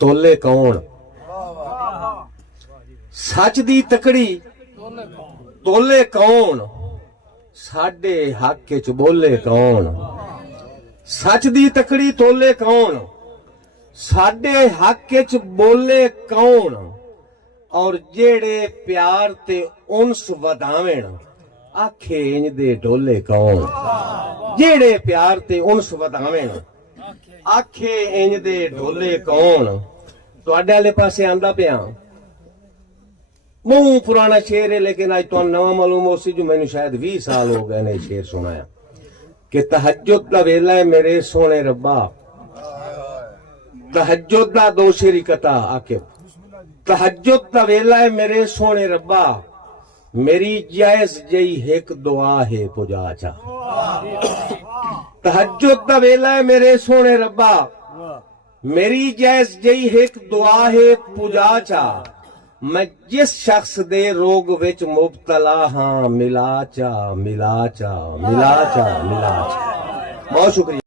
ਤੋਲੇ ਕੌਣ। ਸੱਚ ਦੀ ਤਕੜੀ ਤੋਲੇ ਕੌਣ, ਸਾਡੇ ਹੱਕ ਚ ਬੋਲੇ ਕੌਣ। ਸੱਚ ਦੀ ਤਕੜੀ ਤੋਲੇ ਕੌਣ, ਸਾਡੇ ਹੱਕ ਚ ਬੋਲੇ ਕੌਣ। ਔਰ ਜਿਹੜੇ ਪਿਆਰ ਤੇ ਉਨਸ ਵਧਾਵਣ, ਆਖੇ ਇੰਜ ਦੇ ਢੋਲੇ ਕੌਣ। ਜਿਹੜੇ ਪਿਆਰ ਤੇ ਉਨਸ ਵਧਾਵਣ, ਆਖੇ ਇੰਜ ਦੇ ਢੋਲੇ ਕੌਣ। ਤੁਹਾਡੇ ਵਾਲੇ ਪਾਸੇ ਆਂਦਾ ਪਿਆ बहुत पुराना शेर है, लेकिन आज तो नवा मालूम हो सी जो मैंने शायद 20 साल हो गए ने शेर सुनाया कि तहज्जुद दा वेला है मेरे सोने रब्बा। तहज्जुद दा दो शेरी कथा आके, तहज्जुद दा वेला है मेरे सोने रब्बा, मेरी जायज जई एक दुआ है पुजा चा। तहज्जुद दा वेला है मेरे सोने रब्बा, मेरी जायज जई एक दुआ है पुजा चा। मैं जिस शख्स दे रोग विच मुबतला हाँ, मिला चा मिला चा मिला चा मिला चा। बहुत शुक्रिया।